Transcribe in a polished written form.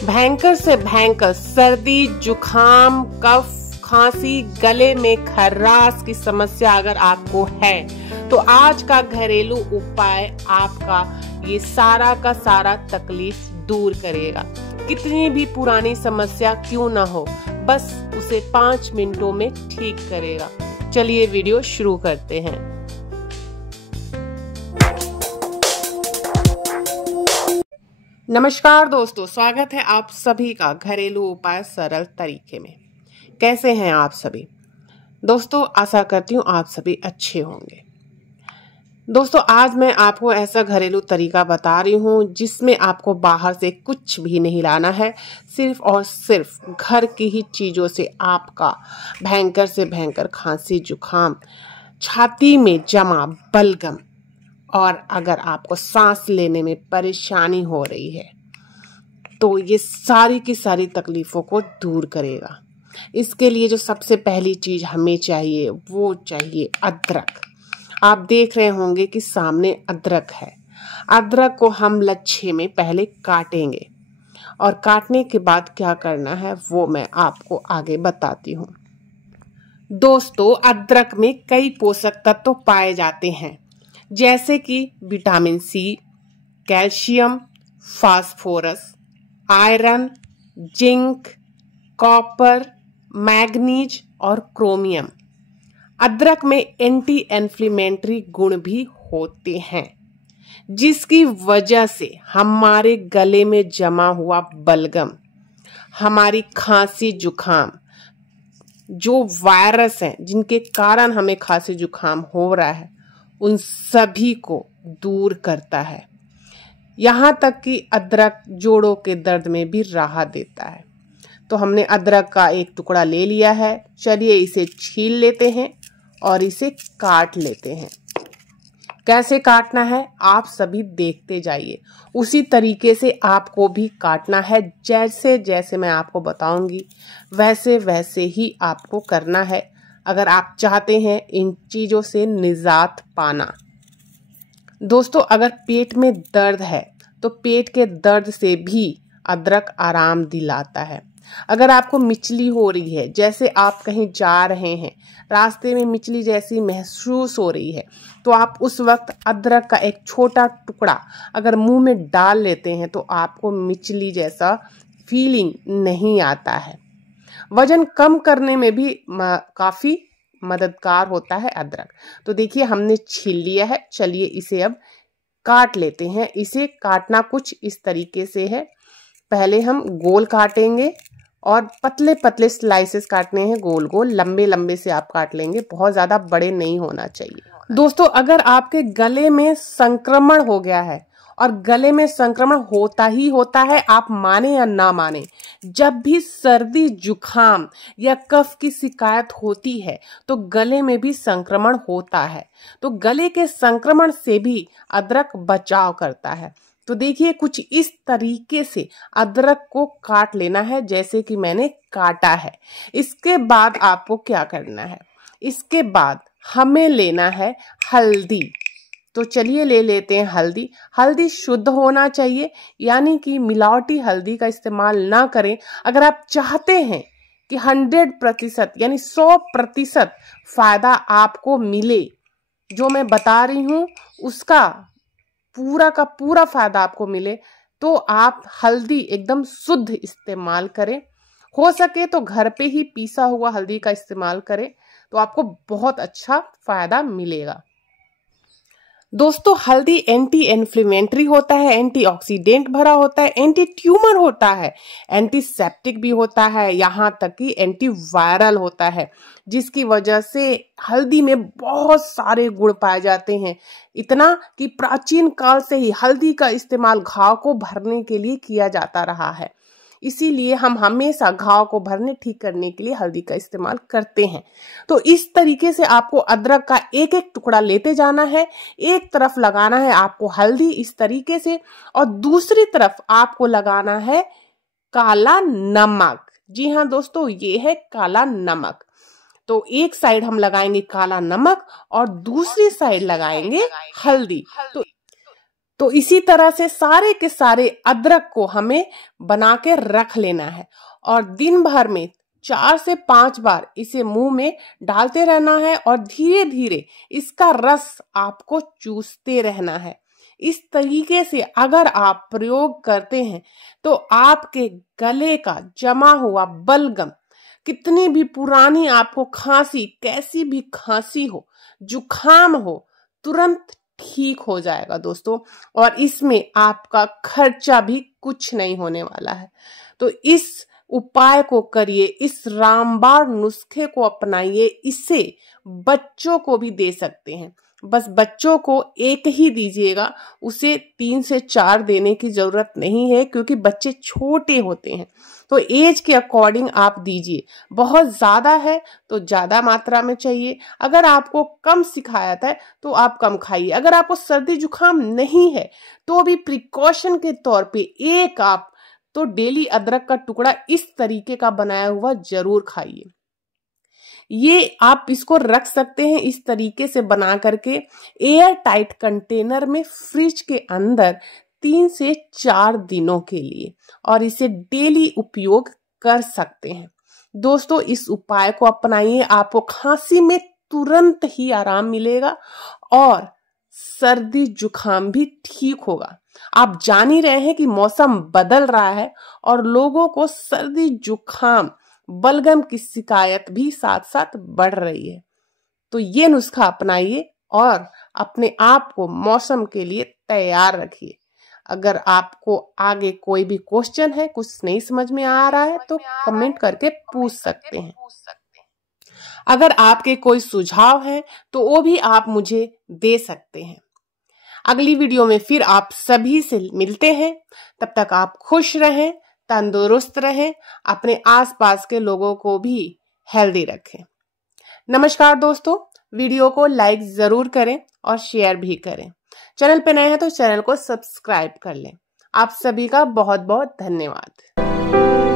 भयंकर से भयंकर सर्दी, जुखाम, कफ, खांसी, गले में खर्रास की समस्या अगर आपको है तो आज का घरेलू उपाय आपका ये सारा का सारा तकलीफ दूर करेगा। कितनी भी पुरानी समस्या क्यों ना हो, बस उसे 5 मिनटों में ठीक करेगा। चलिए वीडियो शुरू करते हैं। नमस्कार दोस्तों, स्वागत है आप सभी का घरेलू उपाय सरल तरीके में। कैसे हैं आप सभी दोस्तों? आशा करती हूँ आप सभी अच्छे होंगे। दोस्तों, आज मैं आपको ऐसा घरेलू तरीका बता रही हूँ जिसमें आपको बाहर से कुछ भी नहीं लाना है। सिर्फ और सिर्फ घर की ही चीज़ों से आपका भयंकर से भयंकर खांसी, जुखाम, छाती में जमा बलगम और अगर आपको सांस लेने में परेशानी हो रही है तो ये सारी की सारी तकलीफ़ों को दूर करेगा। इसके लिए जो सबसे पहली चीज़ हमें चाहिए वो चाहिए अदरक। आप देख रहे होंगे कि सामने अदरक है। अदरक को हम लच्छे में पहले काटेंगे और काटने के बाद क्या करना है वो मैं आपको आगे बताती हूँ। दोस्तों, अदरक में कई पोषक तत्व पाए जाते हैं जैसे कि vitamin C, calcium, phosphorus, iron, zinc, copper, manganese और क्रोमियम। अदरक में एंटी इन्फ्लेमेटरी गुण भी होते हैं जिसकी वजह से हमारे गले में जमा हुआ बलगम, हमारी खांसी, जुखाम, जो वायरस हैं जिनके कारण हमें खांसी जुखाम हो रहा है उन सभी को दूर करता है। यहाँ तक कि अदरक जोड़ों के दर्द में भी राहत देता है। तो हमने अदरक का एक टुकड़ा ले लिया है। चलिए इसे छील लेते हैं और इसे काट लेते हैं। कैसे काटना है आप सभी देखते जाइए। उसी तरीके से आपको भी काटना है। जैसे जैसे मैं आपको बताऊंगी वैसे वैसे ही आपको करना है अगर आप चाहते हैं इन चीज़ों से निजात पाना। दोस्तों, अगर पेट में दर्द है तो पेट के दर्द से भी अदरक आराम दिलाता है। अगर आपको मिचली हो रही है, जैसे आप कहीं जा रहे हैं, रास्ते में मिचली जैसी महसूस हो रही है, तो आप उस वक्त अदरक का एक छोटा टुकड़ा अगर मुंह में डाल लेते हैं तो आपको मिचली जैसा फीलिंग नहीं आता है। वजन कम करने में भी काफ़ी मददगार होता है अदरक। तो देखिए हमने छील लिया है। चलिए इसे अब काट लेते हैं। इसे काटना कुछ इस तरीके से है। पहले हम गोल काटेंगे और पतले पतले स्लाइसेस काटने हैं, गोल गोल, लंबे लंबे से आप काट लेंगे। बहुत ज़्यादा बड़े नहीं होना चाहिए। दोस्तों, अगर आपके गले में संक्रमण हो गया है, और गले में संक्रमण होता ही होता है, आप माने या ना माने, जब भी सर्दी, जुखाम या कफ की शिकायत होती है तो गले में भी संक्रमण होता है। तो गले के संक्रमण से भी अदरक बचाव करता है। तो देखिए कुछ इस तरीके से अदरक को काट लेना है जैसे कि मैंने काटा है। इसके बाद आपको क्या करना है? इसके बाद हमें लेना है हल्दी। तो चलिए ले लेते हैं हल्दी। हल्दी शुद्ध होना चाहिए, यानी कि मिलावटी हल्दी का इस्तेमाल ना करें। अगर आप चाहते हैं कि 100% यानी 100% फायदा आपको मिले, जो मैं बता रही हूँ उसका पूरा का पूरा फायदा आपको मिले, तो आप हल्दी एकदम शुद्ध इस्तेमाल करें। हो सके तो घर पे ही पीसा हुआ हल्दी का इस्तेमाल करें, तो आपको बहुत अच्छा फायदा मिलेगा। दोस्तों, हल्दी एंटी इन्फ्लेमेटरी होता है, एंटीऑक्सीडेंट भरा होता है, एंटी ट्यूमर होता है, एंटीसेप्टिक भी होता है, यहाँ तक कि एंटी वायरल होता है, जिसकी वजह से हल्दी में बहुत सारे गुण पाए जाते हैं। इतना कि प्राचीन काल से ही हल्दी का इस्तेमाल घाव को भरने के लिए किया जाता रहा है। इसीलिए हम हमेशा घाव को भरने, ठीक करने के लिए हल्दी का इस्तेमाल करते हैं। तो इस तरीके से आपको अदरक का एक एक टुकड़ा लेते जाना है। एक तरफ लगाना है आपको हल्दी इस तरीके से, और दूसरी तरफ आपको लगाना है काला नमक। जी हाँ दोस्तों, ये है काला नमक। तो एक साइड हम लगाएंगे काला नमक और दूसरी साइड लगाएंगे हल्दी। तो इसी तरह से सारे के सारे अदरक को हमें बना के रख लेना है और दिन भर में 4 से 5 बार इसे मुंह में डालते रहना है और धीरे धीरे इसका रस आपको चूसते रहना है। इस तरीके से अगर आप प्रयोग करते हैं तो आपके गले का जमा हुआ बलगम, कितनी भी पुरानी आपको खांसी, कैसी भी खांसी हो, जुखाम हो, तुरंत ठीक हो जाएगा दोस्तों। और इसमें आपका खर्चा भी कुछ नहीं होने वाला है। तो इस उपाय को करिए, इस रामबाण नुस्खे को अपनाइए। इसे बच्चों को भी दे सकते हैं, बस बच्चों को एक ही दीजिएगा, उसे 3 से 4 देने की जरूरत नहीं है क्योंकि बच्चे छोटे होते हैं। तो एज के अकॉर्डिंग आप दीजिए। बहुत ज्यादा है तो ज्यादा मात्रा में चाहिए, अगर आपको कम सिखाया था तो आप कम खाइए। अगर आपको सर्दी जुकाम नहीं है तो भी प्रिकॉशन के तौर पे एक आप तो डेली अदरक का टुकड़ा इस तरीके का बनाया हुआ जरूर खाइए। ये आप इसको रख सकते हैं इस तरीके से बना करके एयर टाइट कंटेनर में फ्रिज के अंदर 3 से 4 दिनों के लिए, और इसे डेली उपयोग कर सकते हैं। दोस्तों इस उपाय को अपनाइए, आपको खांसी में तुरंत ही आराम मिलेगा और सर्दी जुकाम भी ठीक होगा। आप जान ही रहे हैं कि मौसम बदल रहा है और लोगों को सर्दी जुकाम, बलगम की शिकायत भी साथ साथ बढ़ रही है। तो ये नुस्खा अपनाइए और अपने आप को मौसम के लिए तैयार रखिए। अगर आपको आगे कोई भी क्वेश्चन है, कुछ नहीं समझ में आ रहा है तो कमेंट करके पूछ सकते हैं। अगर आपके कोई सुझाव है तो वो भी आप मुझे दे सकते हैं। अगली वीडियो में फिर आप सभी से मिलते हैं। तब तक आप खुश रहें, तंदुरुस्त रहें, अपने आसपास के लोगों को भी हेल्दी रखें। नमस्कार दोस्तों, वीडियो को लाइक जरूर करें और शेयर भी करें। चैनल पे नए हैं तो चैनल को सब्सक्राइब कर लें। आप सभी का बहुत बहुत धन्यवाद।